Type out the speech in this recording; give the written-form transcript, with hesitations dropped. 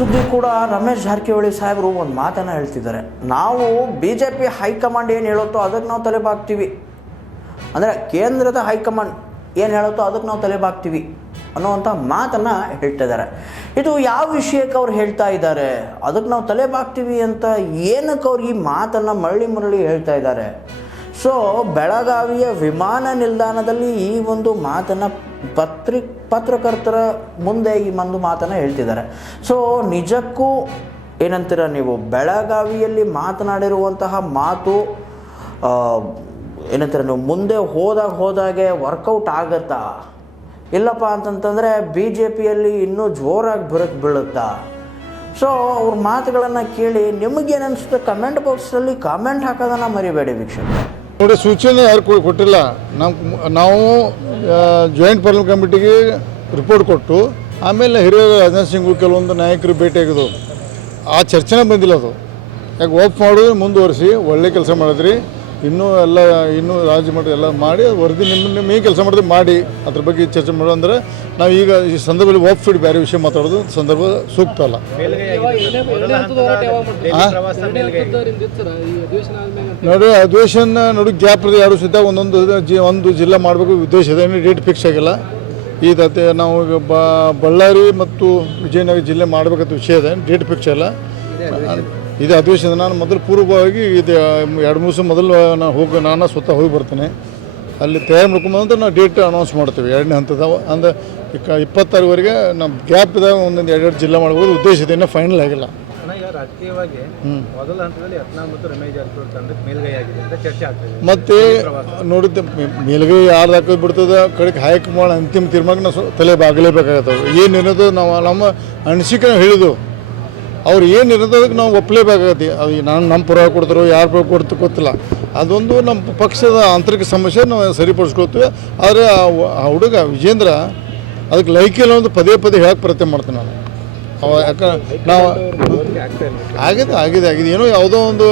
ಸುದ್ದಿ ಕೂಡ ರಮೇಶ್ ಜಾರಕಿಹೊಳಿ ಸಾಹೇಬರು ಒಂದು ಮಾತನ್ನು ಹೇಳ್ತಿದ್ದಾರೆ. ನಾವು BJP ಹೈಕಮಾಂಡ್ ಏನು ಹೇಳುತ್ತೋ ಅದಕ್ಕೆ ನಾವು ತಲೆಬಾಗ್ತೀವಿ, ಅಂದರೆ ಕೇಂದ್ರದ ಹೈಕಮಾಂಡ್ ಏನು ಹೇಳುತ್ತೋ ಅದಕ್ಕೆ ನಾವು ತಲೆಬಾಗ್ತೀವಿ ಅನ್ನೋವಂಥ ಮಾತನ್ನು ಹೇಳ್ತಿದ್ದಾರೆ. ಇದು ಯಾವ ವಿಷಯಕ್ಕೆ ಅವ್ರು ಹೇಳ್ತಾ ಇದ್ದಾರೆ, ಅದಕ್ಕೆ ನಾವು ತಲೆಬಾಗ್ತೀವಿ ಅಂತ ಏನಕ್ಕೆ ಅವ್ರು ಈ ಮಾತನ್ನು ಮರಳಿ ಹೇಳ್ತಾ ಇದ್ದಾರೆ? ಸೊ ಬೆಳಗಾವಿಯ ವಿಮಾನ ನಿಲ್ದಾಣದಲ್ಲಿ ಈ ಒಂದು ಮಾತನ್ನು ಪತ್ರಕರ್ತರ ಮುಂದೆ ಈ ಒಂದು ಮಾತನ್ನು ಹೇಳ್ತಿದ್ದಾರೆ. ಸೊ ನಿಜಕ್ಕೂ ಏನಂತೀರ ನೀವು, ಬೆಳಗಾವಿಯಲ್ಲಿ ಮಾತನಾಡಿರುವಂತಹ ಮಾತು ಏನಂತೀರ ನೀವು, ಮುಂದೆ ಹೋದಾಗೆ ವರ್ಕೌಟ್ ಆಗುತ್ತಾ, ಇಲ್ಲಪ್ಪ ಅಂತಂತಂದರೆ BJPಯಲ್ಲಿ ಇನ್ನೂ ಜೋರಾಗಿ ಬೀಳುತ್ತಾ? ಸೊ ಅವ್ರ ಮಾತುಗಳನ್ನು ಕೇಳಿ ನಿಮಗೇನು ಅನಿಸುತ್ತೆ ಕಮೆಂಟ್ ಬಾಕ್ಸಲ್ಲಿ ಕಾಮೆಂಟ್ ಹಾಕೋದನ್ನು ಮರಿಬೇಡಿ ವೀಕ್ಷಕ. ನೋಡಿ, ಸೂಚನೆ ಯಾರು ಕೊಟ್ಟಿಲ್ಲ. ನಾವು ಜಾಯಿಂಟ್ ಪಾರ್ಲಿಮೆಂಟ್ ಕಮಿಟಿಗೆ ರಿಪೋರ್ಟ್ ಕೊಟ್ಟು ಆಮೇಲೆ ಹಿರಿಯ ರಾಜನಾಥ್ ಸಿಂಗು ಕೆಲವೊಂದು ನಾಯಕರು ಭೇಟಿಯಾಗಿದ್ದು ಆ ಚರ್ಚೆನೇ ಬಂದಿಲ್ಲ. ಅದು ಯಾಕೆ ಓಪ್ ಮಾಡೋದು ಮುಂದುವರಿಸಿ ಒಳ್ಳೆ ಕೆಲಸ ಮಾಡಿದ್ರಿ, ಇನ್ನೂ ರಾಜ್ಯ ಮಟ್ಟ ಎಲ್ಲ ಮಾಡಿ ವರದಿ ನಿಮ್ಮ ಕೆಲಸ ಮಾಡಿದ್ರೆ ಮಾಡಿ ಅದ್ರ ಬಗ್ಗೆ ಚರ್ಚೆ ಮಾಡೋ ಅಂದರೆ ನಾವು ಈಗ ಈ ಸಂದರ್ಭದಲ್ಲಿ ಓಪ್ ಫೀಡ್ ಬೇರೆ ವಿಷಯ ಮಾತಾಡೋದು ಸಂದರ್ಭ ಸೂಕ್ತ ಅಲ್ಲ. ನೋಡಿ, ಅಧಿವೇಶನ ನೋಡಿ ಗ್ಯಾಪ್ ಇದೆ, 2 ಸಹಿತ ಒಂದು ಜಿಲ್ಲಾ ಮಾಡಬೇಕು ಉದ್ದೇಶ ಇದೆ. ಡೇಟ್ ಫಿಕ್ಸ್ ಆಗಿಲ್ಲ. ಇದತ್ತೆ ನಾವು ಬಳ್ಳಾರಿ ಮತ್ತು ವಿಜಯನಗರ ಜಿಲ್ಲೆ ಮಾಡಬೇಕಂತ ವಿಷಯ ಇದೆ, ಡೇಟ್ ಫಿಕ್ಸ್ ಇಲ್ಲ. ಇದು ಅಧಿವೇಶನ ನಾನು ಮೊದಲು ಪೂರ್ವವಾಗಿ ಇದು 2-3 ದಿವಸ ಮೊದಲು ನಾನು ಸ್ವತಃ ಹೋಗಿ ಬರ್ತೇನೆ. ಅಲ್ಲಿ ತಯಾರು ಮಾಡ್ಕೊಂಬಂದ್ರೆ ನಾವು ಡೇಟ್ ಅನೌನ್ಸ್ ಮಾಡ್ತೀವಿ 2ನೇ ಹಂತದ. ಅಂದರೆ 26ವರೆಗೆ ನಮ್ಮ ಗ್ಯಾಪ್ ಇದ್ದಾಗ ಒಂದೊಂದು 2 ಜಿಲ್ಲಾ ಮಾಡ್ಬೋದು ಉದ್ದೇಶ ಇದೆ, ಇನ್ನೂ ಫೈನಲ್ ಆಗಿಲ್ಲ. ರಾಜಕೀಯವಾಗಿ ಮೊದಲ ಹಂತದಲ್ಲಿ ಯತ್ನಾಳ್ ಮತ್ತು ರಮೇಶ್ ಜಾರಕಿಹೊಳಿ ತಂಡಕ್ಕೆ ಮೇಲ್ಗೈ ಆಗಿದೆ ಅಂತ ಚರ್ಚೆ ಆಗ್ತದೆ. ಮತ್ತೆ ನೋಡಿದ್ದೆ ಮೇಲ್ಗೈ ಯಾರ್ದು ಹಾಕೋದು ಬಿಡ್ತದೆ, ಕಡೆಗೆ ಹೈಕಮಾಂಡ್ ಅಂತಿಮ ತೀರ್ಮಾನ ನಾವು ತಲೆ ಬಾಗಲೇಬೇಕಾಗತ್ತವೆ. ಏನಿರೋದು ನಾವು ನಮ್ಮ ಅನಿಸಿಕೆ ಹೇಳಿದ್ದು, ಅವ್ರು ಏನಿರೋದು ಅದಕ್ಕೆ ನಾವು ಒಪ್ಪಲೇಬೇಕಾಗತ್ತೆ. ಅದು ನಮ್ಮ ಪರವಾಗಿ ಕೊಡ್ತಾರೋ ಯಾರ ಪರವಾಗಿ ಕೊಡ್ತು ಗೊತ್ತಿಲ್ಲ. ಅದೊಂದು ನಮ್ಮ ಪಕ್ಷದ ಆಂತರಿಕ ಸಮಸ್ಯೆ ನಾವು ಸರಿಪಡಿಸ್ಕೊಳ್ತೀವಿ. ಆದರೆ ಆ ಹುಡುಗ ವಿಜೇಂದ್ರ ಅದಕ್ಕೆ ಲೈಕಿಲ್ಲ ಒಂದು ಪದೇ ಹೇಳಕ್ಕೆ ಪ್ರಯತ್ನ ಮಾಡ್ತೀನಿ ನಾನು. ಯಾಕೆ ನಾವು ಆಗಿದೆ ಏನೋ ಯಾವುದೋ ಒಂದು